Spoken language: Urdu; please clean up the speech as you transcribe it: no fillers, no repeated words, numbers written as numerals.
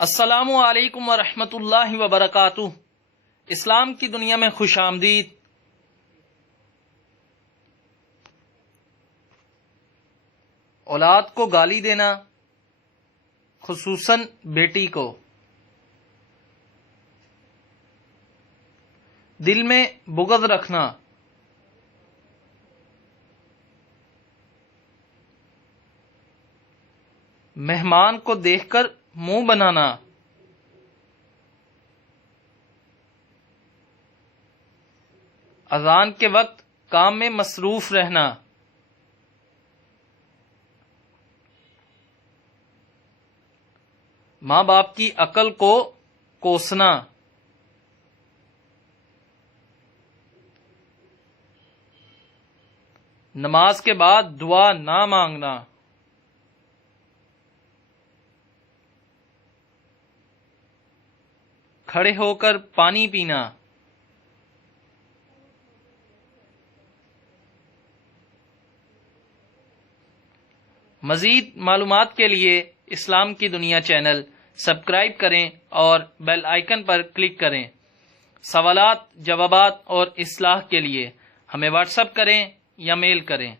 السلام علیکم ورحمۃ اللہ وبرکاتہ۔ اسلام کی دنیا میں خوش آمدید۔ اولاد کو گالی دینا، خصوصاً بیٹی کو، دل میں بغض رکھنا، مہمان کو دیکھ کر منہ بنانا، اذان کے وقت کام میں مصروف رہنا، ماں باپ کی عقل کو کوسنا، نماز کے بعد دعا نہ مانگنا، کھڑے ہو کر پانی پینا، مزید معلومات کے لیے اسلام کی دنیا چینل سبسکرائب کریں اور بیل آئیکن پر کلک کریں۔ سوالات، جوابات اور اصلاح کے لیے ہمیں واٹس ایپ کریں یا میل کریں۔